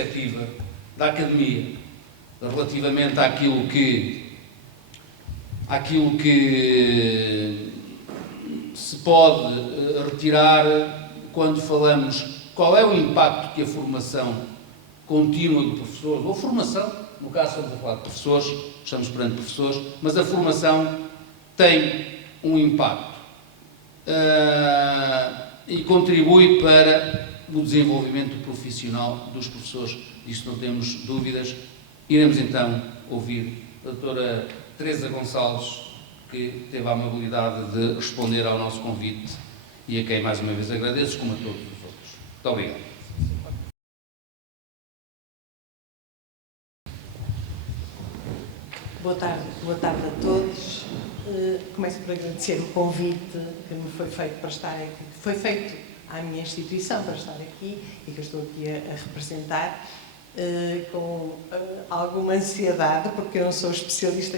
perspectiva da academia, relativamente àquilo que se pode retirar quando falamos qual é o impacto que a formação contínua de professores, ou formação, no caso estamos a falar de professores, estamos perante professores, mas a formação tem um impacto e contribui para o desenvolvimento profissional dos professores, disso não temos dúvidas. Iremos então ouvir a doutora Teresa Gonçalves, que teve a amabilidade de responder ao nosso convite e a quem mais uma vez agradeço, como a todos os outros. Muito obrigado. Boa tarde a todos. Começo por agradecer o convite que me foi feito para estar aqui, que foi feito à minha instituição para estar aqui e que eu estou aqui a representar com alguma ansiedade, porque eu não sou especialista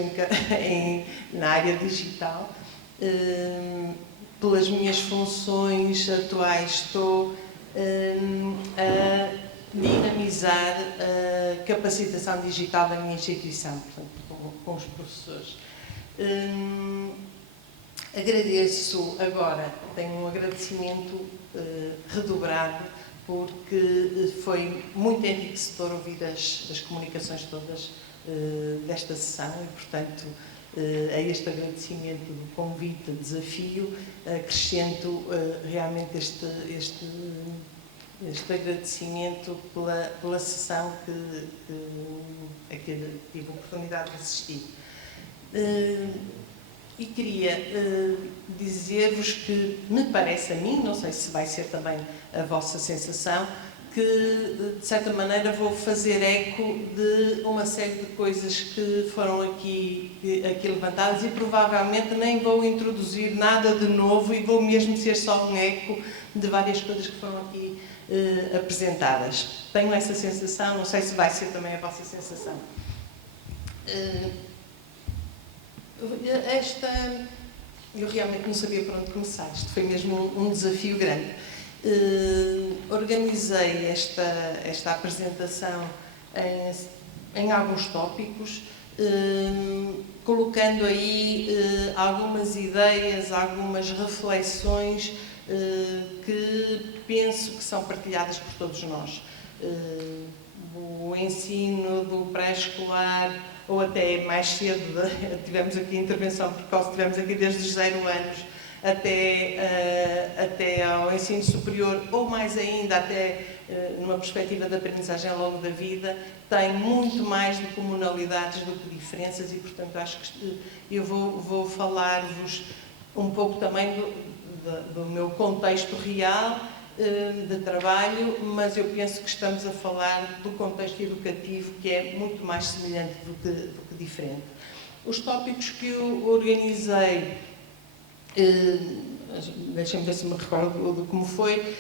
na área digital. Pelas minhas funções atuais estou a dinamizar a capacitação digital da minha instituição, portanto, com os professores. Agradeço agora, tenho um agradecimento redobrado, porque foi muito enriquecedor ouvir as comunicações todas desta sessão e, portanto, a este agradecimento do convite, desafio, acrescento realmente este agradecimento pela sessão a que tive a oportunidade de assistir. E queria dizer-vos que me parece a mim, não sei se vai ser também a vossa sensação, que de certa maneira vou fazer eco de uma série de coisas que foram aqui levantadas e provavelmente nem vou introduzir nada de novo e vou mesmo ser só um eco de várias coisas que foram aqui apresentadas. Tenho essa sensação, não sei se vai ser também a vossa sensação. Eu realmente não sabia por onde começar, isto foi mesmo um desafio grande. Organizei esta apresentação em alguns tópicos, colocando aí algumas ideias, algumas reflexões que penso que são partilhadas por todos nós. O ensino do pré-escolar, ou até mais cedo, tivemos aqui intervenção precoce, tivemos aqui desde os 0 anos até ao ensino superior, ou mais ainda, até numa perspectiva de aprendizagem ao longo da vida, tem muito mais de comunalidades do que diferenças e, portanto, acho que eu vou falar-vos um pouco também do meu contexto real de trabalho, mas eu penso que estamos a falar do contexto educativo, que é muito mais semelhante do que diferente. Os tópicos que eu organizei, deixem-me ver se me recordo de como foi,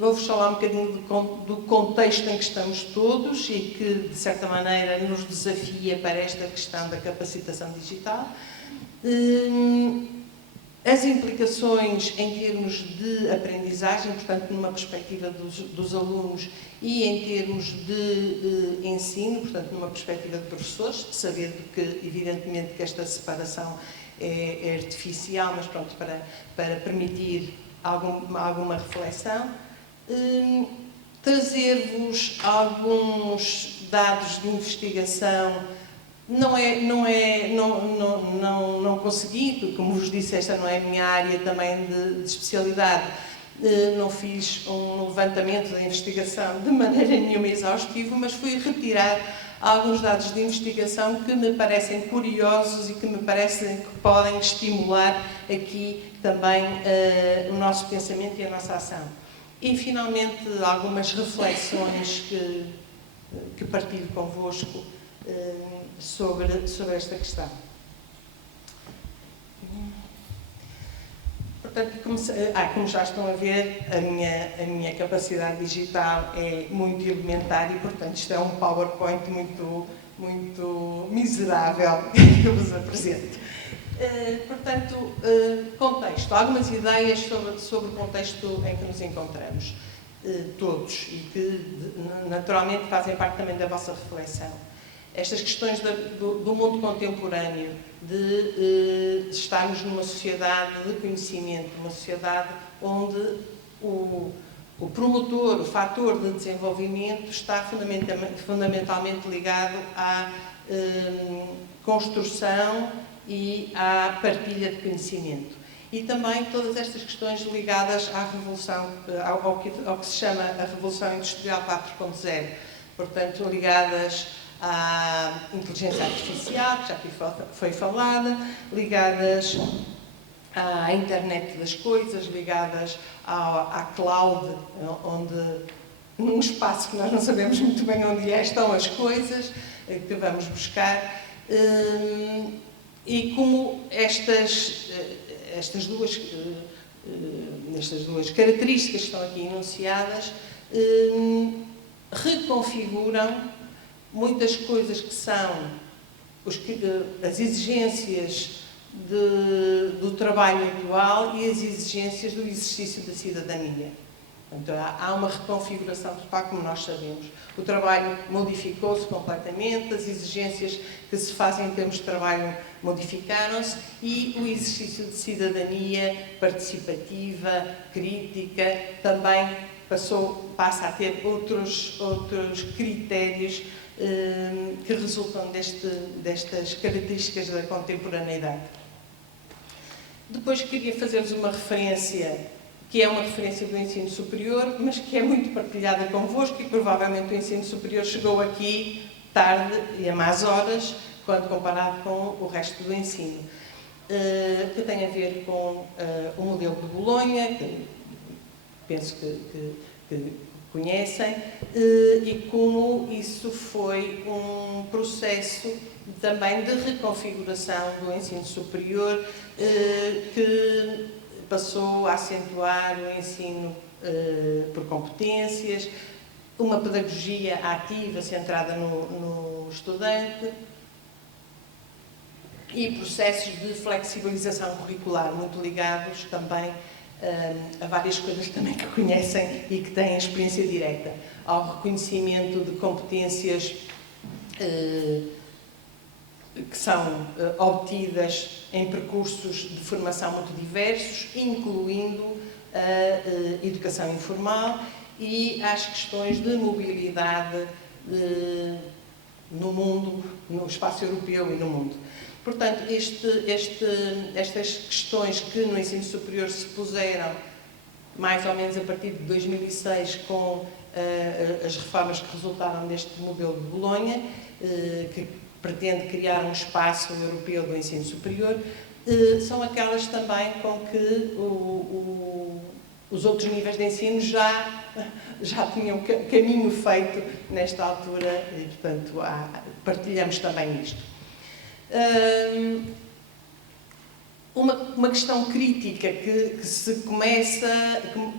vou-vos falar um bocadinho do contexto em que estamos todos e que, de certa maneira, nos desafia para esta questão da capacitação digital. As implicações em termos de aprendizagem, portanto, numa perspectiva dos alunos e em termos de ensino, portanto, numa perspectiva de professores, sabendo que, evidentemente, que esta separação é artificial, mas pronto, para permitir alguma reflexão. Trazer-vos alguns dados de investigação. Não consegui, porque, como vos disse, esta não é a minha área também de especialidade. Não fiz um levantamento da investigação de maneira nenhuma exaustivo, mas fui retirar alguns dados de investigação que me parecem curiosos e que me parecem que podem estimular aqui também o nosso pensamento e a nossa ação. E, finalmente, algumas reflexões que partilho convosco sobre esta questão. Portanto, como já estão a ver, a minha capacidade digital é muito elementar e, portanto, isto é um PowerPoint muito miserável que eu vos apresento. Portanto, contexto. Algumas ideias sobre o contexto em que nos encontramos. todos e que naturalmente fazem parte também da vossa reflexão. Estas questões do mundo contemporâneo, de estarmos numa sociedade de conhecimento, uma sociedade onde o promotor, o fator de desenvolvimento está fundamentalmente ligado à construção e à partilha de conhecimento. E também todas estas questões ligadas à revolução, ao que se chama a Revolução Industrial 4.0, portanto, ligadas à inteligência artificial, que já aqui foi falada, ligadas à internet das coisas, ligadas à cloud, onde, num espaço que nós não sabemos muito bem onde estão as coisas, que vamos buscar, e como estas duas características que estão aqui enunciadas reconfiguram muitas coisas que são as exigências do trabalho atual e as exigências do exercício da cidadania. Então, há uma reconfiguração total, como nós sabemos. O trabalho modificou-se completamente, as exigências que se fazem em termos de trabalho modificaram-se e o exercício de cidadania participativa, crítica, também passa a ter outros critérios que resultam destas características da contemporaneidade. Depois queria fazer-vos uma referência, que é uma referência do ensino superior, mas que é muito partilhada convosco e provavelmente o ensino superior chegou aqui tarde e a más horas, quando comparado com o resto do ensino, que tem a ver com o modelo de Bolonha, que penso que conhecem, e como isso foi um processo também de reconfiguração do ensino superior, que passou a acentuar o ensino por competências, uma pedagogia ativa, centrada no estudante, e processos de flexibilização curricular, muito ligados também a várias coisas também que conhecem e que têm experiência direta, ao reconhecimento de competências que são obtidas em percursos de formação muito diversos, incluindo a educação informal e às questões de mobilidade no mundo, no espaço europeu e no mundo. Portanto, estas questões que no ensino superior se puseram mais ou menos a partir de 2006 com as reformas que resultaram deste modelo de Bolonha, que pretende criar um espaço europeu do ensino superior, são aquelas também com que os outros níveis de ensino já tinham caminho feito nesta altura e, portanto, partilhamos também isto. Uma questão crítica que se começa,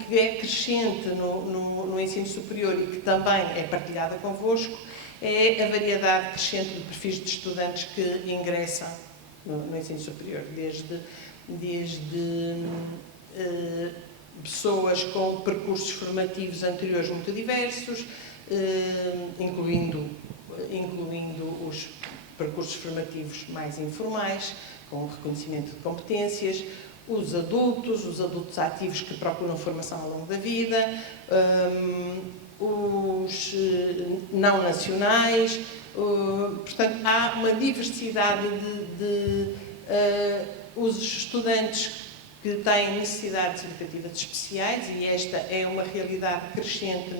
que é crescente no ensino superior e que também é partilhada convosco, é a variedade crescente de perfis de estudantes que ingressam no ensino superior, desde pessoas com percursos formativos anteriores muito diversos, incluindo os percursos formativos mais informais, com reconhecimento de competências, os adultos ativos que procuram formação ao longo da vida, os não nacionais, portanto, há uma diversidade os estudantes que têm necessidades educativas especiais, e esta é uma realidade crescente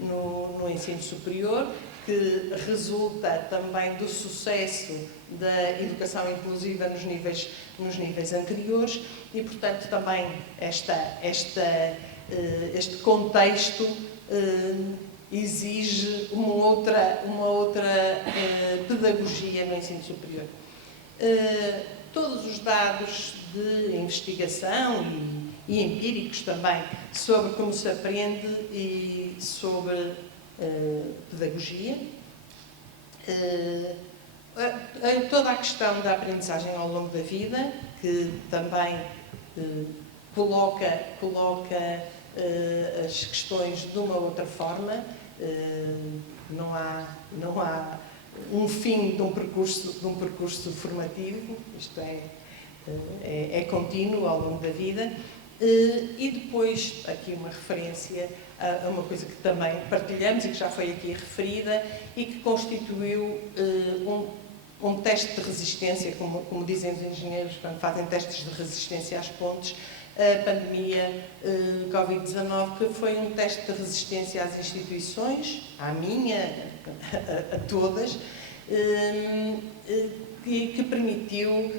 no ensino superior, que resulta também do sucesso da educação inclusiva nos níveis anteriores e, portanto, também este contexto exige uma outra pedagogia no ensino superior. Todos os dados de investigação e empíricos também sobre como se aprende e sobre pedagogia, toda a questão da aprendizagem ao longo da vida, que também coloca as questões de uma outra forma. Não há um fim de um percurso formativo, isto é contínuo ao longo da vida. E depois, aqui uma referência a uma coisa que também partilhamos e que já foi aqui referida e que constituiu um teste de resistência, como dizem os engenheiros quando fazem testes de resistência às pontes, a pandemia Covid-19, que foi um teste de resistência às instituições, à minha, a todas, e que permitiu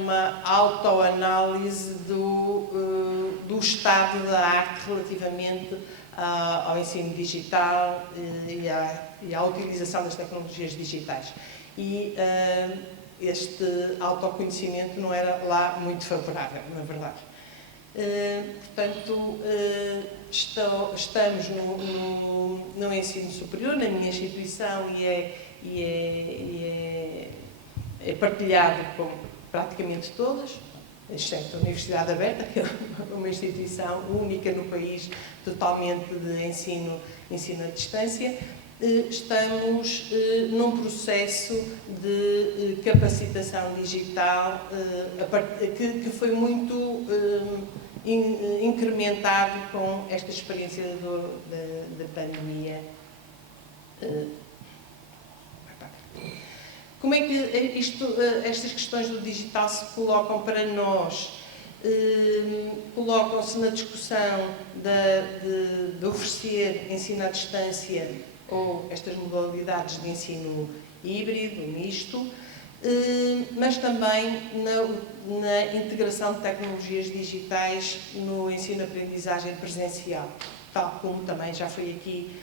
uma autoanálise do estado da arte relativamente ao ensino digital e à utilização das tecnologias digitais. E este autoconhecimento não era lá muito favorável, na verdade. Portanto, estamos no ensino superior, na minha instituição, e é partilhado com praticamente todas, exceto a Universidade Aberta, que é uma instituição única no país, totalmente de ensino à distância. Estamos num processo de capacitação digital que foi muito incrementado com esta experiência da pandemia. Como é que estas questões do digital se colocam para nós? Colocam-se na discussão de oferecer ensino à distância ou estas modalidades de ensino híbrido, misto, mas também na integração de tecnologias digitais no ensino-aprendizagem presencial, tal como também já foi aqui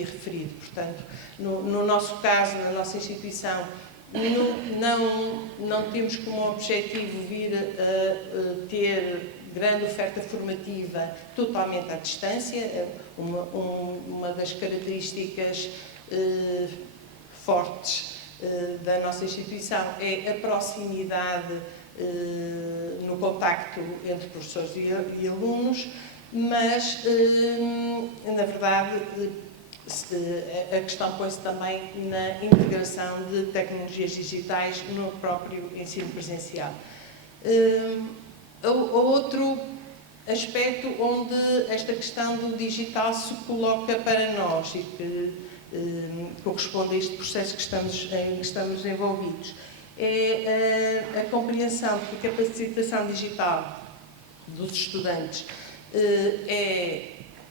referido. Portanto, no nosso caso, na nossa instituição, não temos como objetivo vir a ter grande oferta formativa totalmente à distância. Uma das características fortes da nossa instituição é a proximidade no contacto entre professores e alunos, mas, na verdade, a questão põe-se também na integração de tecnologias digitais no próprio ensino presencial. Outro aspecto onde esta questão do digital se coloca para nós e que corresponde a este processo em que estamos envolvidos é a compreensão de que a capacitação digital dos estudantes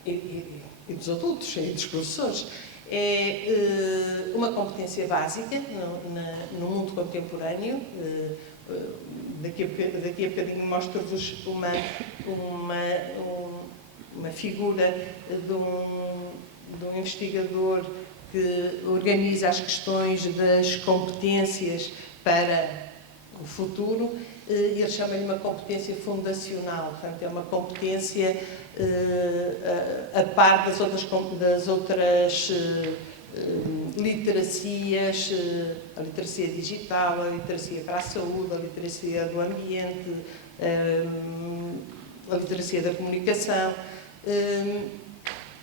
e dos adultos e dos professores é uma competência básica no mundo contemporâneo. Daqui a bocadinho mostro-vos uma figura de um investigador que organiza as questões das competências para o futuro. Ele chama-lhe uma competência fundacional, portanto, é uma competência a par das outras literacias, a literacia digital, a literacia para a saúde, a literacia do ambiente, a literacia da comunicação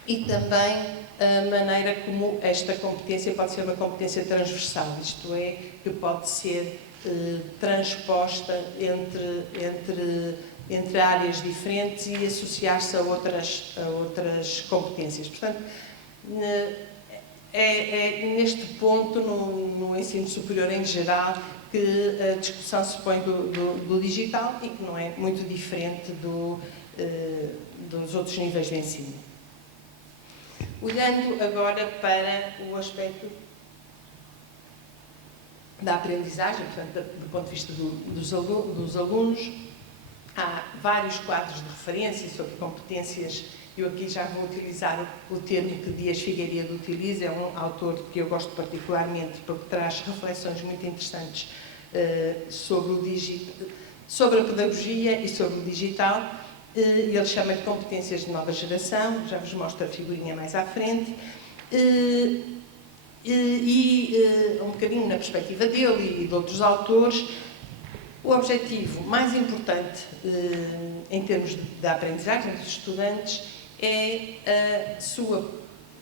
e também a maneira como esta competência pode ser uma competência transversal, isto é, que pode ser transposta entre áreas diferentes e associar-se a outras competências. Portanto, é neste ponto, no ensino superior em geral, que a discussão se põe do digital e que não é muito diferente dos outros níveis de ensino. Olhando agora para o aspecto da aprendizagem, portanto, do ponto de vista dos alunos, há vários quadros de referência sobre competências. Eu aqui já vou utilizar o termo que Dias Figueiredo utiliza, é um autor que eu gosto particularmente porque traz reflexões muito interessantes sobre a pedagogia e sobre o digital. Ele chama de competências de nova geração, já vos mostro a figurinha mais à frente. Um bocadinho na perspectiva dele e de outros autores, O objetivo mais importante em termos da aprendizagem dos estudantes é a sua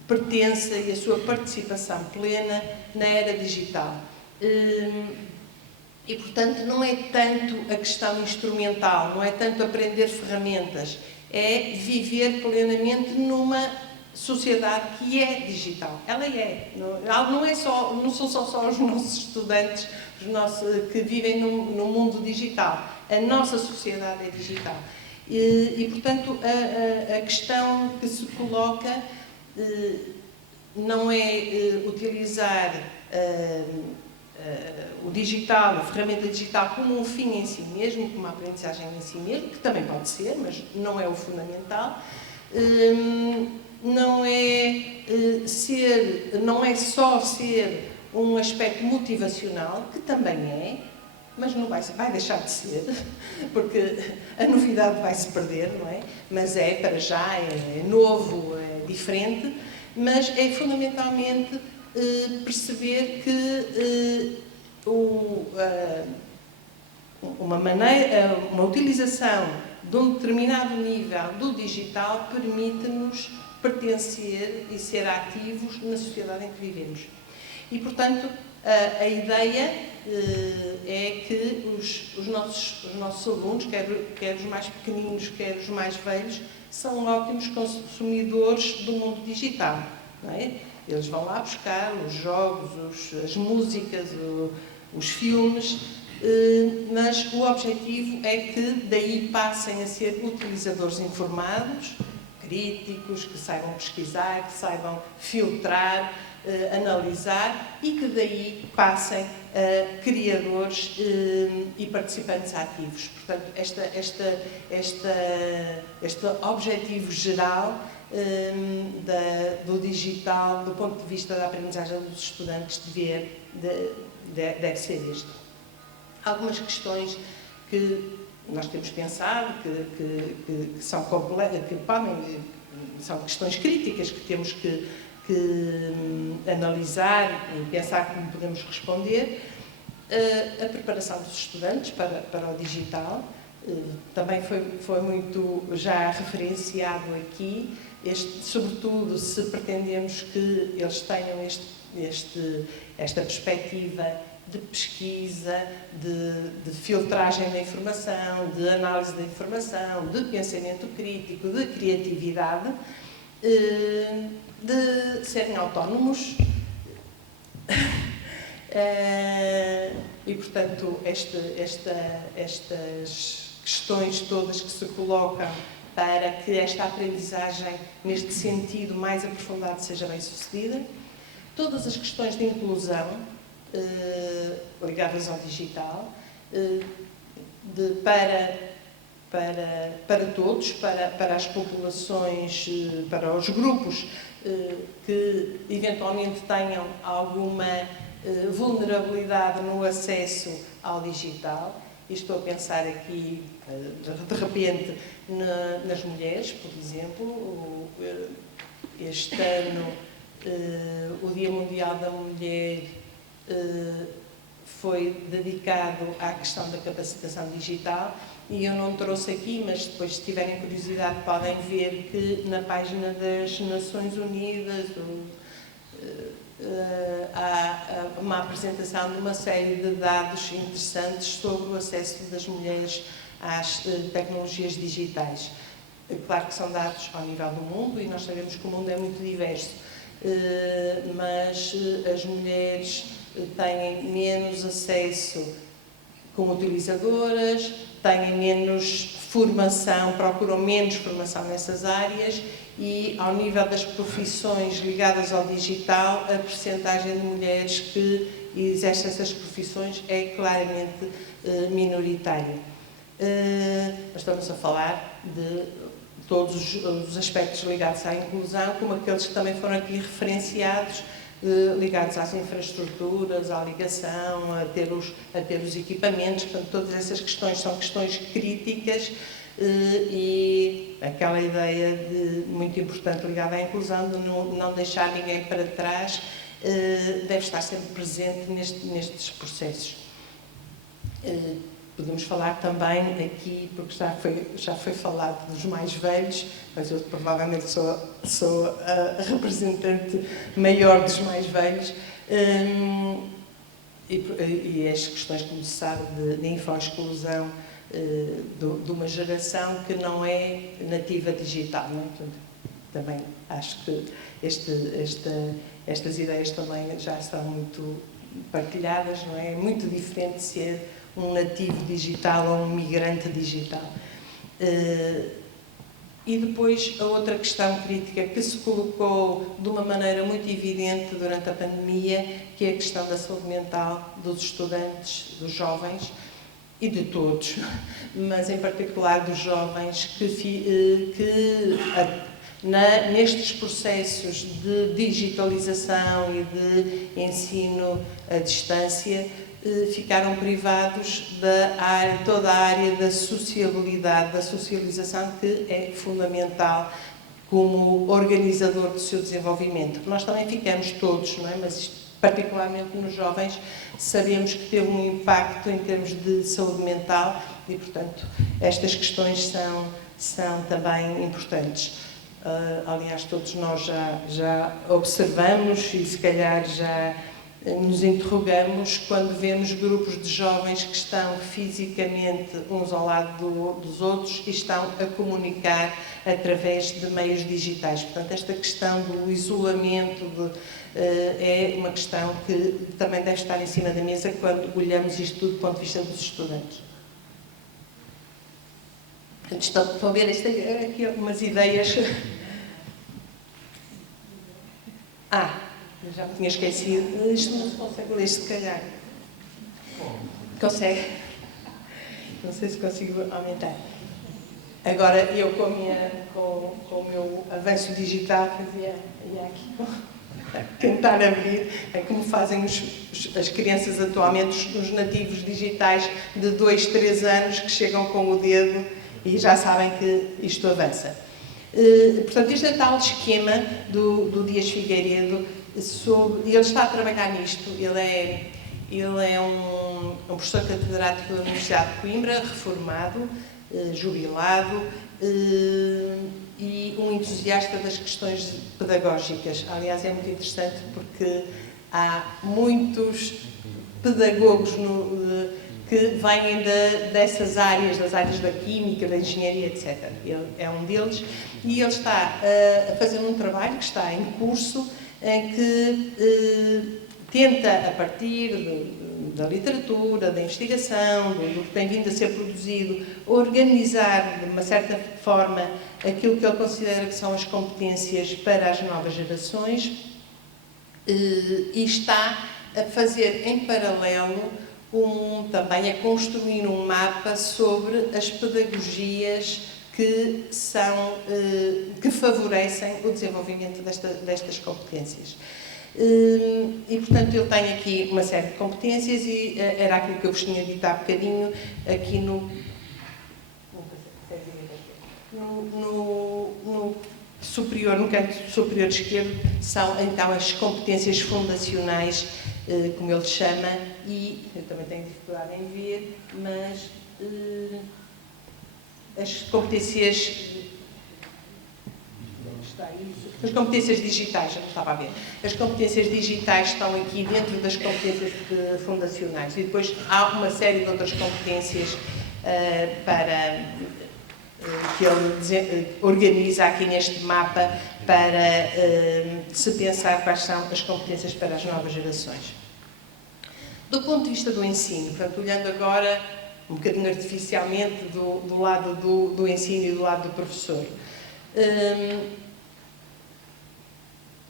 pertença e a sua participação plena na era digital. E, portanto, não é tanto a questão instrumental, não é tanto aprender ferramentas, é viver plenamente numa sociedade que é digital. Ela é. Não são só os nossos estudantes que vivem no mundo digital. A nossa sociedade é digital. E portanto, a questão que se coloca não é utilizar o digital, a ferramenta digital, como um fim em si mesmo, como uma aprendizagem em si mesmo, que também pode ser, mas não é o fundamental. Não é só ser um aspecto motivacional, que também é, mas não vai deixar de ser, porque a novidade vai se perder, não é? Mas para já, é novo, é diferente, mas é fundamentalmente perceber que uma utilização de um determinado nível do digital permite-nos pertencer e ser ativos na sociedade em que vivemos. E, portanto, a ideia é que os nossos alunos, quer os mais pequeninos, quer os mais velhos, são ótimos consumidores do mundo digital, não é? Eles vão lá buscar os jogos, as músicas, os filmes, mas o objetivo é que daí passem a ser utilizadores informados, críticos, que saibam pesquisar, que saibam filtrar, analisar e que daí passem a criadores e participantes ativos. Portanto, este objetivo geral do digital, do ponto de vista da aprendizagem dos estudantes, deve ser este. Algumas questões que nós temos pensado, que são questões críticas que temos que analisar e pensar como podemos responder. A preparação dos estudantes para o digital também foi muito já referenciado aqui, sobretudo se pretendemos que eles tenham esta perspectiva de pesquisa, de filtragem da informação, de análise da informação, de pensamento crítico, de criatividade, de serem autónomos e, portanto, estas questões todas que se colocam para que esta aprendizagem, neste sentido mais aprofundado, seja bem sucedida. Todas as questões de inclusão ligadas ao digital, para todos, para as populações, para os grupos que eventualmente tenham alguma vulnerabilidade no acesso ao digital. E estou a pensar aqui, de repente, nas mulheres, por exemplo. Este ano, o Dia Mundial da Mulher foi dedicado à questão da capacitação digital e eu não trouxe aqui, mas depois, se tiverem curiosidade, podem ver que na página das Nações Unidas há uma apresentação de uma série de dados interessantes sobre o acesso das mulheres às tecnologias digitais. Claro que são dados ao nível do mundo e nós sabemos que o mundo é muito diverso, mas as mulheres têm menos acesso como utilizadoras, têm menos formação, procuram menos formação nessas áreas e, ao nível das profissões ligadas ao digital, a percentagem de mulheres que exercem essas profissões é claramente minoritária. Nós estamos a falar de todos os aspectos ligados à inclusão, como aqueles que também foram aqui referenciados, ligados às infraestruturas, à ligação, a ter os equipamentos. Portanto, todas essas questões são questões críticas e aquela ideia muito importante ligada à inclusão, de não deixar ninguém para trás, deve estar sempre presente nestes processos. Podemos falar também aqui, porque já foi falado dos mais velhos, mas eu provavelmente sou a representante maior dos mais velhos, e as questões, como se sabe, de infoexclusão de uma geração que não é nativa digital. Não é? Portanto, também acho que estas ideias também já estão muito partilhadas, não é? É muito diferente ser um nativo digital ou um migrante digital. E depois a outra questão crítica que se colocou de uma maneira muito evidente durante a pandemia, que é a questão da saúde mental dos estudantes, dos jovens e de todos, mas em particular dos jovens nestes processos de digitalização e de ensino à distância ficaram privados toda a área da sociabilidade, da socialização, que é fundamental como organizador do seu desenvolvimento. Nós também ficamos todos, não é? Mas particularmente nos jovens, sabemos que teve um impacto em termos de saúde mental e, portanto, estas questões são também importantes. Aliás, todos nós já observamos e, se calhar, já nos interrogamos quando vemos grupos de jovens que estão fisicamente uns ao lado dos outros e estão a comunicar através de meios digitais. Portanto, esta questão do isolamento é uma questão que também deve estar em cima da mesa quando olhamos isto tudo do ponto de vista dos estudantes. Portanto, estão a ver aqui algumas ideias. Já me tinha esquecido. Isto não se consegue ler, se calhar. Consegue? Não sei se consigo aumentar. Agora, eu com o meu avanço digital, ia aqui tentar abrir, como fazem as crianças atualmente, os nativos digitais de 2, 3 anos, que chegam com o dedo e já sabem que isto avança. Portanto, este é o tal esquema do Dias Figueiredo, ele está a trabalhar nisto. Ele é um professor catedrático da Universidade de Coimbra, reformado, jubilado, e um entusiasta das questões pedagógicas. Aliás, é muito interessante porque há muitos pedagogos que vêm dessas áreas, das áreas da química, da engenharia, etc. Ele é um deles e ele está a fazer um trabalho que está em curso, em que tenta, a partir da literatura, da investigação, do que tem vindo a ser produzido, organizar de uma certa forma aquilo que ele considera que são as competências para as novas gerações, e está a fazer em paralelo também a construir um mapa sobre as pedagogias que favorecem o desenvolvimento destas competências. E, portanto, ele tem aqui uma série de competências e era aquilo que eu vos tinha dito há bocadinho, aqui no superior, no canto superior esquerdo, são então as competências fundacionais, como ele chama, e eu também tenho dificuldade em ver, mas as competências... Está isso? As competências digitais, já não estava a ver. As competências digitais estão aqui dentro das competências fundacionais. E depois há uma série de outras competências que ele organiza aqui neste mapa para se pensar quais são as competências para as novas gerações. Do ponto de vista do ensino, portanto, olhando agora um bocadinho artificialmente do lado do ensino e do lado do professor,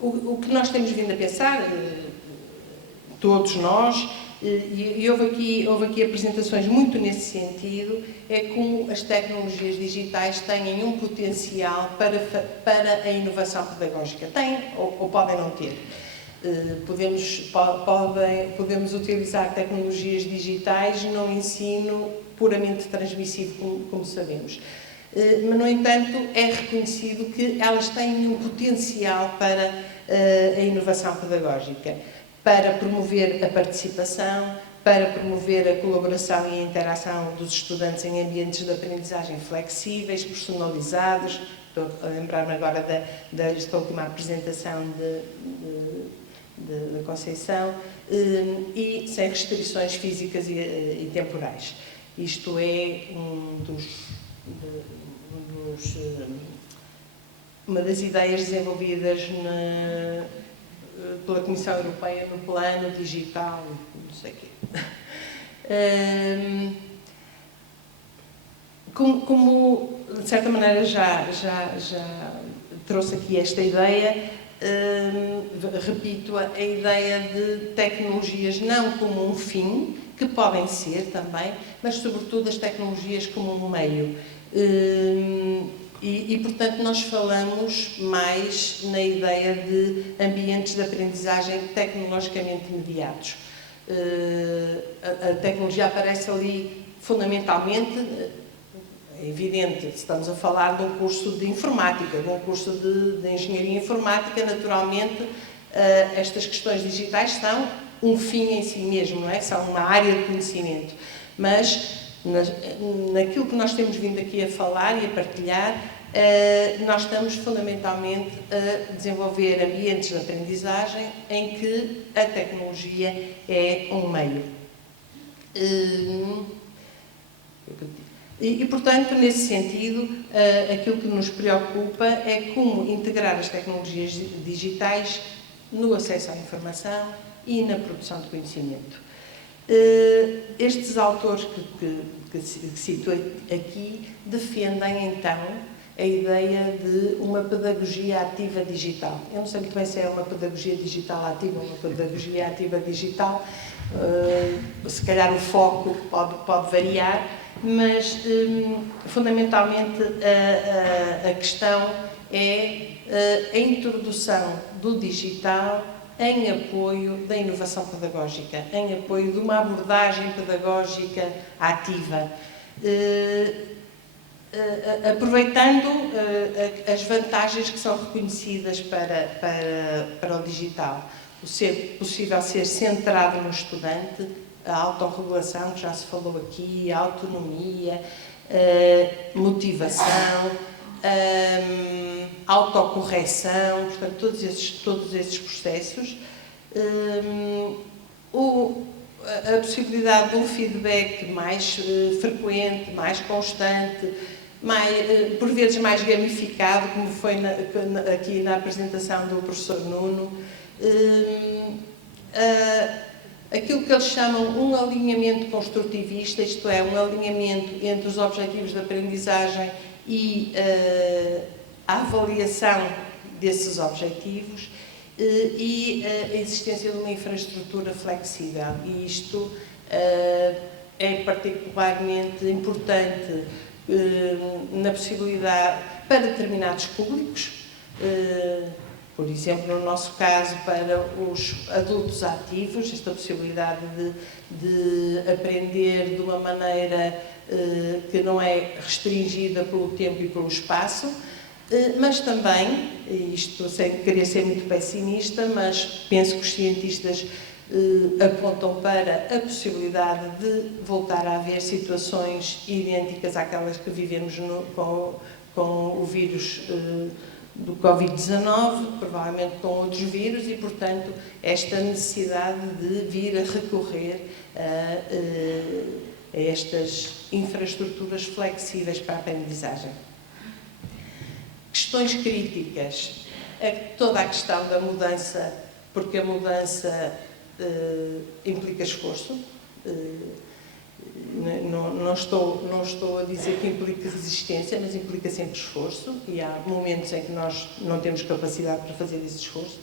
o que nós temos vindo a pensar, todos nós, e houve aqui apresentações muito nesse sentido, é como as tecnologias digitais têm um potencial para a inovação pedagógica. Têm ou podem não ter. Podemos utilizar tecnologias digitais no ensino puramente transmissivo, como sabemos. Mas, no entanto, é reconhecido que elas têm um potencial para a inovação pedagógica, para promover a participação, para promover a colaboração e a interação dos estudantes em ambientes de aprendizagem flexíveis, personalizados. Estou a lembrar-me agora desta última apresentação da Conceição, e sem restrições físicas e temporais. Isto é uma das ideias desenvolvidas pela Comissão Europeia no plano digital, não sei o quê. Como de certa maneira já trouxe aqui esta ideia, repito a ideia de tecnologias não como um fim, que podem ser também, mas sobretudo as tecnologias como um meio. Portanto, nós falamos mais na ideia de ambientes de aprendizagem tecnologicamente mediados. A tecnologia aparece ali fundamentalmente, é evidente, estamos a falar de um curso de informática, de um curso de engenharia informática, naturalmente, estas questões digitais são um fim em si mesmo, não é? São uma área de conhecimento. Mas, naquilo que nós temos vindo aqui a falar e a partilhar, nós estamos fundamentalmente a desenvolver ambientes de aprendizagem em que a tecnologia é um meio. Portanto, nesse sentido, aquilo que nos preocupa é como integrar as tecnologias digitais no acesso à informação e na produção de conhecimento. Estes autores que cito aqui defendem, então, a ideia de uma pedagogia ativa digital. Eu não sei muito bem se é uma pedagogia digital ativa ou uma pedagogia ativa digital, se calhar o foco pode variar, mas fundamentalmente a questão é a introdução do digital em apoio da inovação pedagógica, em apoio de uma abordagem pedagógica ativa, aproveitando as vantagens que são reconhecidas para o digital. O ser possível ser centrado no estudante, a autorregulação, que já se falou aqui, a autonomia, motivação, autocorreção, portanto, todos esses processos. A possibilidade de um feedback mais frequente, mais constante, por vezes mais gamificado, como foi aqui na apresentação do professor Nuno. Aquilo que eles chamam um alinhamento construtivista, isto é, um alinhamento entre os objetivos de aprendizagem e a avaliação desses objetivos e a existência de uma infraestrutura flexível. E isto é particularmente importante na possibilidade para determinados públicos, por exemplo, no nosso caso, para os adultos ativos, esta possibilidade de aprender de uma maneira que não é restringida pelo tempo e pelo espaço, mas também, isto sem querer ser muito pessimista, mas penso que os cientistas apontam para a possibilidade de voltar a haver situações idênticas àquelas que vivemos com o vírus do Covid-19, provavelmente com outros vírus, e, portanto, esta necessidade de vir a recorrer a estas infraestruturas flexíveis para a aprendizagem. Questões críticas. Toda a questão da mudança, porque a mudança implica esforço. Não estou a dizer que implica resistência, mas implica sempre esforço, e há momentos em que nós não temos capacidade para fazer esse esforço.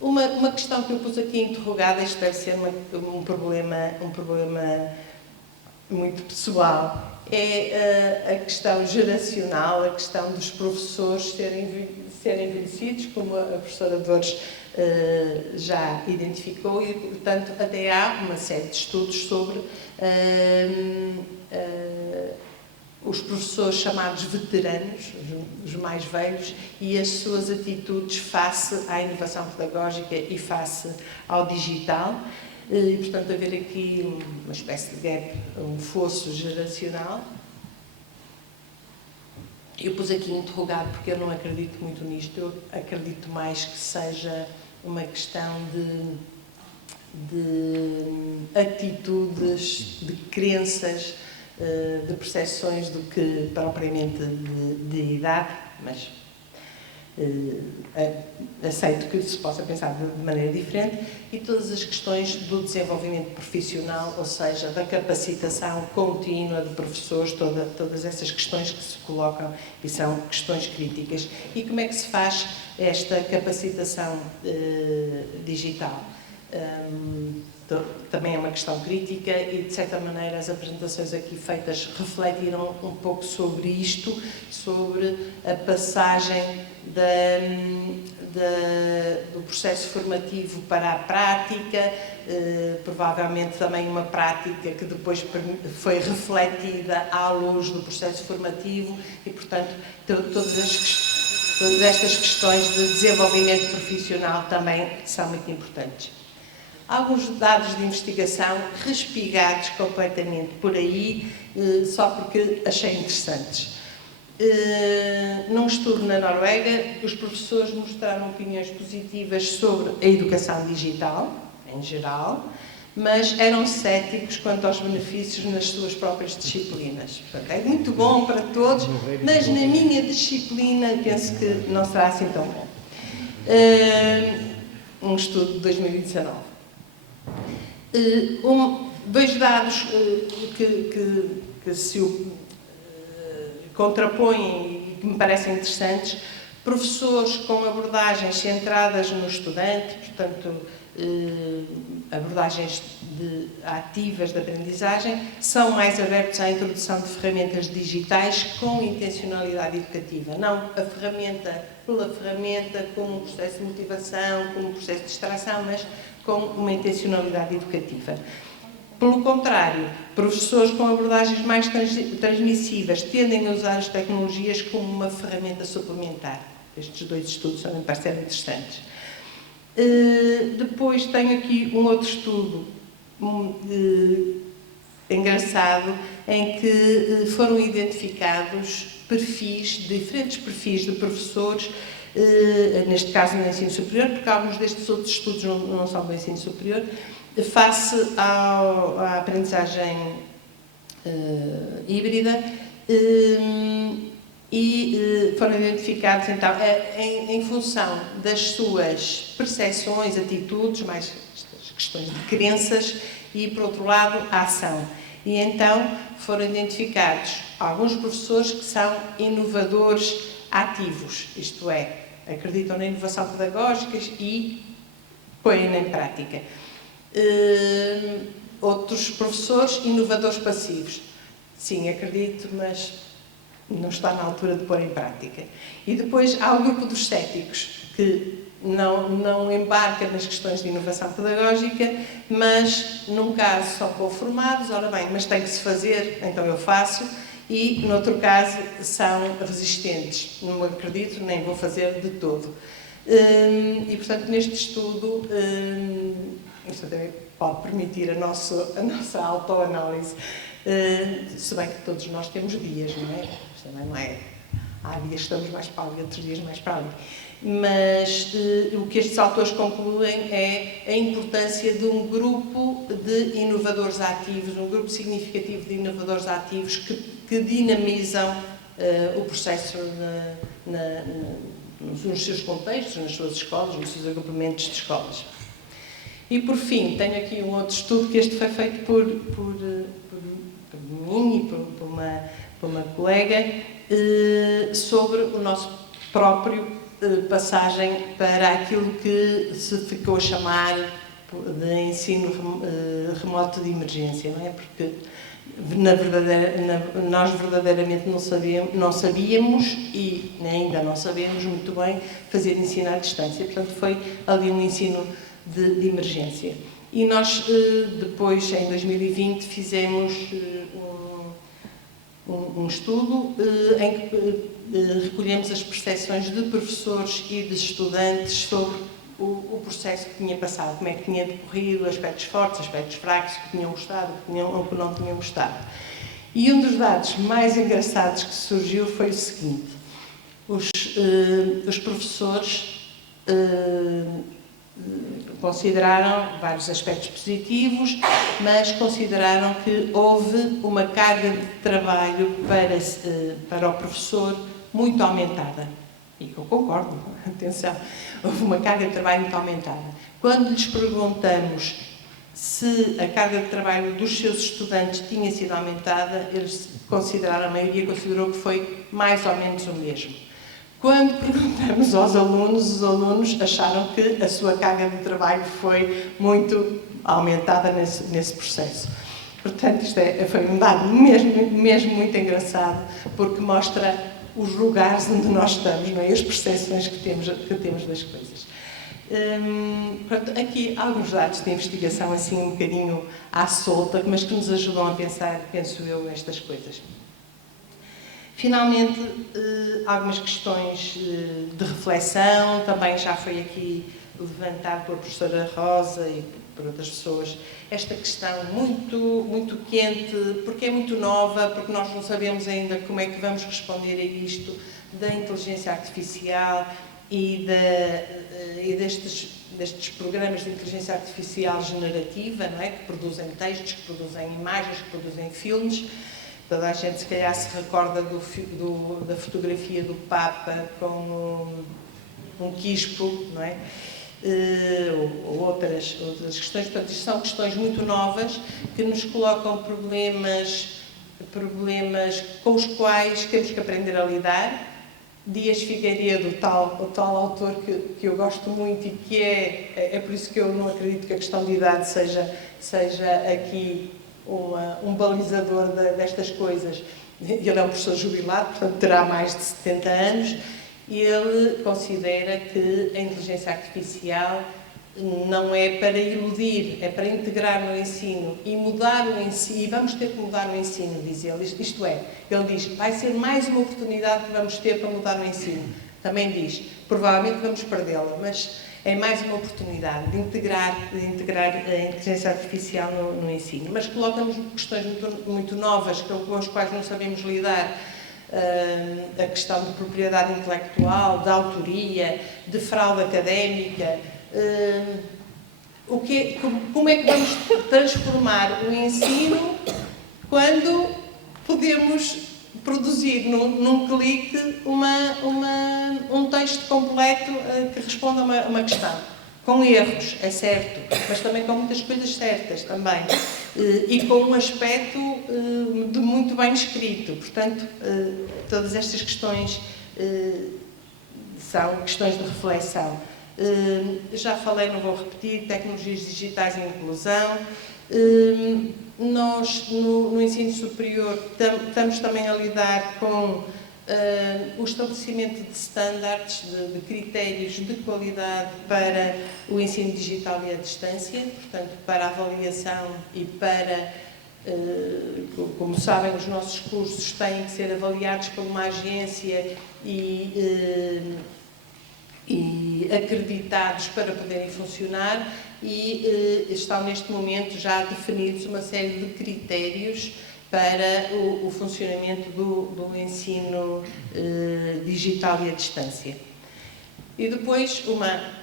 Uma questão que eu pus aqui interrogada, isto deve ser um problema muito pessoal, é a questão geracional, a questão dos professores serem envelhecidos, como a professora Dores já identificou, e, portanto, até há uma série de estudos sobre os professores chamados veteranos, os mais velhos, e as suas atitudes face à inovação pedagógica e face ao digital. e, portanto, haver aqui uma espécie de gap, um fosso geracional. Eu pus aqui interrogado porque eu não acredito muito nisto, eu acredito mais que seja uma questão de atitudes, de crenças, de percepções do que propriamente de idade, mas aceito que se possa pensar de maneira diferente, e todas as questões do desenvolvimento profissional, ou seja, da capacitação contínua de professores, todas essas questões que se colocam e são questões críticas. E como é que se faz esta capacitação digital? Também é uma questão crítica e, de certa maneira, as apresentações aqui feitas refletiram um pouco sobre isto, sobre a passagem do processo formativo para a prática, provavelmente também uma prática que depois foi refletida à luz do processo formativo e, portanto, todas estas questões de desenvolvimento profissional também são muito importantes. Alguns dados de investigação respigados completamente por aí, só porque achei interessantes. Num estudo na Noruega, os professores mostraram opiniões positivas sobre a educação digital, em geral, mas eram céticos quanto aos benefícios nas suas próprias disciplinas. Portanto, é muito bom para todos, mas na minha disciplina penso que não será assim tão bom. Um estudo de 2019. Dois dados que se contrapõem e que me parecem interessantes: professores com abordagens centradas no estudante, portanto, abordagens ativas de aprendizagem, são mais abertos à introdução de ferramentas digitais com intencionalidade educativa. Não a ferramenta pela ferramenta, como um processo de motivação, como um processo de distração, mas com uma intencionalidade educativa. Pelo contrário, professores com abordagens mais transmissivas tendem a usar as tecnologias como uma ferramenta suplementar. Estes dois estudos também parecem interessantes. Depois tenho aqui um outro estudo engraçado, em que foram identificados diferentes perfis de professores, neste caso no ensino superior, porque alguns destes outros estudos não são do ensino superior, face à aprendizagem híbrida, e foram identificados, então, em função das suas percepções, atitudes, mais estas questões de crenças, e, por outro lado, a ação. E, então, foram identificados alguns professores que são inovadores ativos, isto é, acreditam na inovação pedagógica e põem em prática. Outros professores, inovadores passivos. Sim, acredito, mas não está na altura de pôr em prática. E depois há o grupo dos céticos, que não embarca nas questões de inovação pedagógica, mas num caso são conformados, ora bem, mas tem que se fazer, então eu faço, e no outro caso são resistentes, não acredito, nem vou fazer de todo. E portanto neste estudo, isto também pode permitir a nossa autoanálise, se bem que todos nós temos dias, não é? Isto também não é, há dias que estamos mais para ali, outros dias mais para ali. Mas o que estes autores concluem é a importância de um grupo de inovadores ativos, um grupo significativo de inovadores ativos que dinamizam o processo nos seus contextos, nas suas escolas, nos seus agrupamentos de escolas. E, por fim, tenho aqui um outro estudo, que este foi feito por mim e por uma colega, sobre o nosso próprio passagem para aquilo que se ficou a chamar de ensino remoto de emergência, não é? Porque nós verdadeiramente não sabíamos e ainda não sabemos muito bem fazer ensino à distância. Portanto, foi ali um ensino de emergência. E nós, depois, em 2020, fizemos um estudo em que recolhemos as percepções de professores e de estudantes sobre o processo que tinha passado, como é que tinha decorrido, aspectos fortes, aspectos fracos, que tinham gostado, que não tinham gostado. E um dos dados mais engraçados que surgiu foi o seguinte: os professores consideraram vários aspectos positivos, mas consideraram que houve uma carga de trabalho para o professor muito aumentada. E que eu concordo, atenção, houve uma carga de trabalho muito aumentada. Quando lhes perguntamos se a carga de trabalho dos seus estudantes tinha sido aumentada, eles consideraram, a maioria considerou que foi mais ou menos o mesmo. Quando perguntamos aos alunos, os alunos acharam que a sua carga de trabalho foi muito aumentada nesse processo. Portanto, isto foi um dado mesmo muito engraçado, porque mostra os lugares onde nós estamos, não é? As percepções que temos das coisas. Aqui há alguns dados de investigação assim um bocadinho à solta, mas que nos ajudam a pensar, penso eu, nestas coisas. Finalmente, algumas questões de reflexão, também já foi aqui levantado pela professora Rosa e por outras pessoas, esta questão muito quente, porque é muito nova, porque nós não sabemos ainda como é que vamos responder a isto, da inteligência artificial e destes programas de inteligência artificial generativa, não é? Que produzem textos, que produzem imagens, que produzem filmes. Toda a gente, se calhar, se recorda da fotografia do Papa com um quispo, não é? Ou outras questões. Portanto, isto são questões muito novas que nos colocam problemas com os quais temos que aprender a lidar. Dias Figueiredo, o tal autor que eu gosto muito e que é por isso que eu não acredito que a questão de idade seja aqui um balizador destas coisas. Ele é um professor jubilado, portanto terá mais de 70 anos, e ele considera que a inteligência artificial não é para iludir, é para integrar no ensino e mudar o ensino, e vamos ter que mudar o ensino, diz ele. Isto é, ele diz, vai ser mais uma oportunidade que vamos ter para mudar o ensino. Também diz, provavelmente vamos perdê-la, mas é mais uma oportunidade de integrar a inteligência artificial no ensino. Mas coloca-nos questões muito novas, com as quais não sabemos lidar. A questão de propriedade intelectual, de autoria, de fraude académica. Como é que vamos transformar o ensino quando podemos produzir num clique um texto completo que responda a uma questão? Com erros, é certo, mas também com muitas coisas certas também. E com um aspecto de muito bem escrito. Portanto, todas estas questões são questões de reflexão. Já falei, não vou repetir, tecnologias digitais e inclusão. Nós, no ensino superior, estamos também a lidar com o estabelecimento de standards, de critérios de qualidade para o ensino digital e à distância, portanto, para a avaliação e para, como sabem, os nossos cursos têm que ser avaliados por uma agência e acreditados para poderem funcionar, e estão neste momento já definidos uma série de critérios para o funcionamento do ensino digital e à distância. E depois uma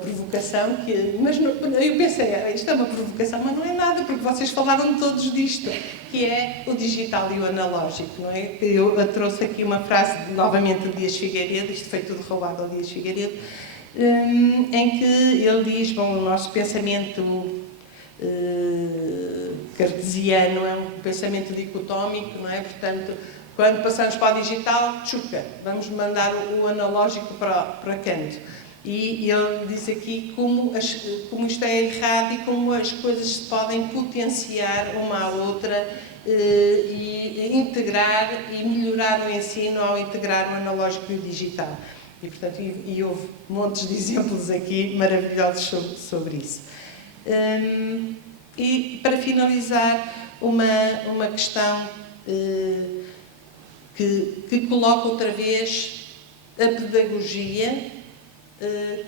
provocação mas eu pensei, isto é uma provocação, mas não é nada, porque vocês falaram todos disto, que é o digital e o analógico, não é? Eu trouxe aqui uma frase, novamente, do Dias Figueiredo, isto foi tudo roubado ao Dias Figueiredo, em que ele diz, bom, o nosso pensamento cartesiano é um pensamento dicotómico, não é? Portanto, quando passamos para o digital, tchuca, vamos mandar o analógico para canto. E ele diz aqui como isto é errado e como as coisas se podem potenciar uma à outra e integrar e melhorar o ensino ao integrar o analógico e o digital. E, portanto, houve montes de exemplos aqui maravilhosos sobre isso. E, para finalizar, uma questão que coloca outra vez a pedagogia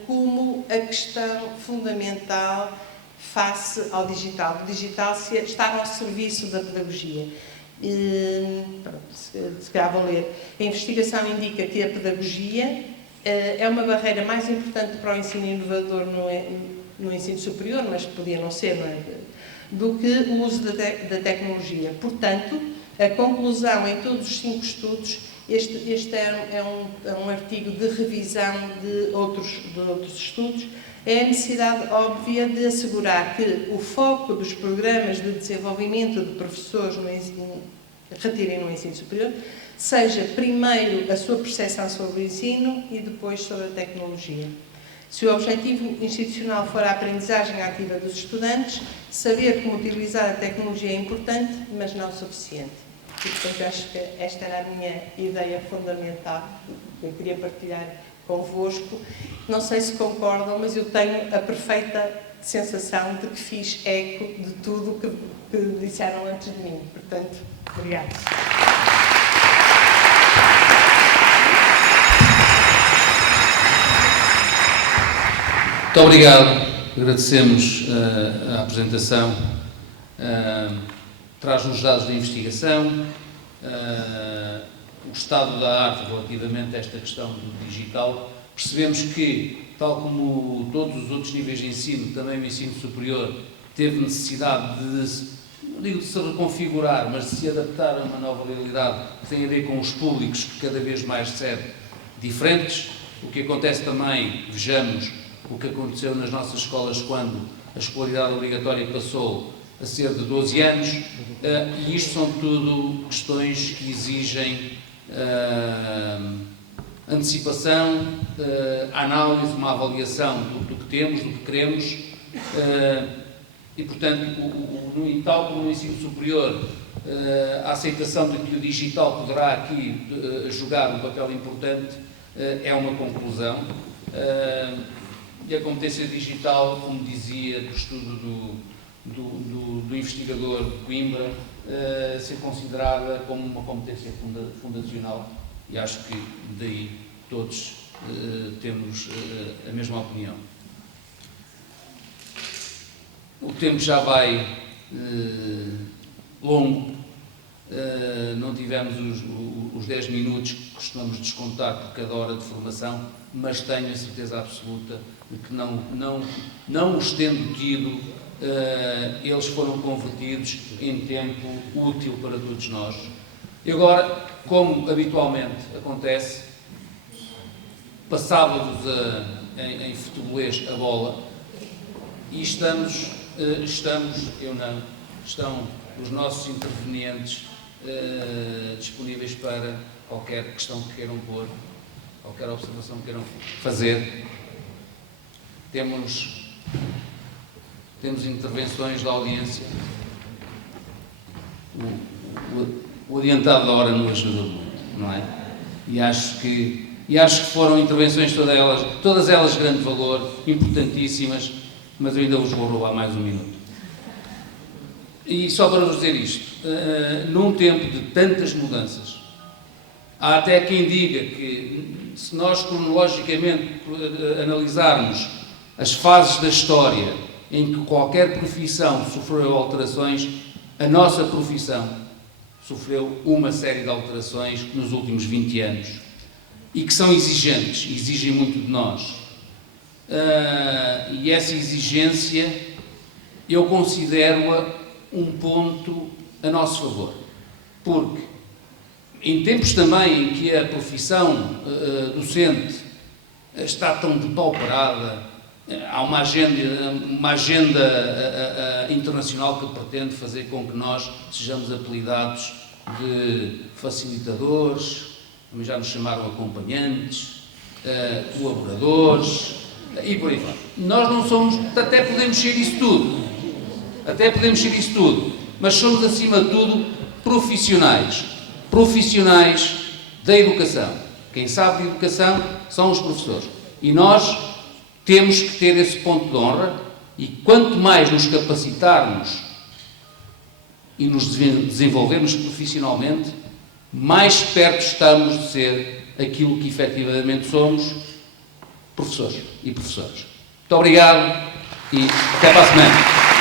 como a questão fundamental face ao digital. O digital está ao serviço da pedagogia. Se calhar vou ler. A investigação indica que a pedagogia é uma barreira mais importante para o ensino inovador no ensino superior, mas podia não ser, não é? Do que o uso da tecnologia. Portanto, a conclusão em todos os 5 estudos, este é um artigo de revisão de outros estudos, é a necessidade óbvia de assegurar que o foco dos programas de desenvolvimento de professores retirem no ensino superior seja primeiro a sua percepção sobre o ensino e depois sobre a tecnologia. Se o objetivo institucional for a aprendizagem ativa dos estudantes, saber como utilizar a tecnologia é importante, mas não suficiente. E, portanto, acho que esta era a minha ideia fundamental que eu queria partilhar convosco. Não sei se concordam, mas eu tenho a perfeita sensação de que fiz eco de tudo o que disseram antes de mim. Portanto, obrigada. Muito obrigado. Agradecemos a apresentação. Traz-nos os dados da investigação, o estado da arte relativamente a esta questão do digital. Percebemos que, tal como todos os outros níveis de ensino, também o ensino superior teve necessidade de, não digo de se reconfigurar, mas de se adaptar a uma nova realidade que tem a ver com os públicos que cada vez mais serão diferentes. O que acontece também, vejamos, o que aconteceu nas nossas escolas quando a escolaridade obrigatória passou a ser de 12 anos, e isto são tudo questões que exigem antecipação, análise, uma avaliação do que temos, do que queremos, e portanto, tal como no ensino superior, a aceitação de que o digital poderá aqui jogar um papel importante é uma conclusão. E a competência digital, como dizia, do estudo do investigador de Coimbra, ser considerada como uma competência fundacional, e acho que daí todos temos a mesma opinião. O tempo já vai longo, não tivemos os 10 minutos que costumamos descontar por cada hora de formação, mas tenho a certeza absoluta de que não os tendo tido, eles foram convertidos em tempo útil para todos nós. E agora, como habitualmente acontece, passava-vos em futebolês a bola e estamos, eu não, estão os nossos intervenientes disponíveis para qualquer questão que queiram pôr, qualquer observação que queiram fazer. Temos intervenções da audiência. O adiantado da hora não ajuda muito, não é? E acho que foram intervenções todas elas de grande valor, importantíssimas, mas eu ainda vos vou roubar mais um minuto. E só para vos dizer isto, num tempo de tantas mudanças, há até quem diga que, se nós cronologicamente analisarmos as fases da história em que qualquer profissão sofreu alterações, a nossa profissão sofreu uma série de alterações nos últimos 20 anos e que são exigentes, exigem muito de nós. E essa exigência eu considero-a um ponto a nosso favor, porque em tempos também em que a profissão docente está tão depauperada, há uma agenda internacional que pretende fazer com que nós sejamos apelidados de facilitadores, como já nos chamaram acompanhantes, colaboradores, e por aí vai. Nós não somos, até podemos ser isso tudo, mas somos acima de tudo profissionais da educação. Quem sabe de educação são os professores. E nós temos que ter esse ponto de honra, e quanto mais nos capacitarmos e nos desenvolvermos profissionalmente, mais perto estamos de ser aquilo que efetivamente somos, professores e professoras. Muito obrigado e até para a semana.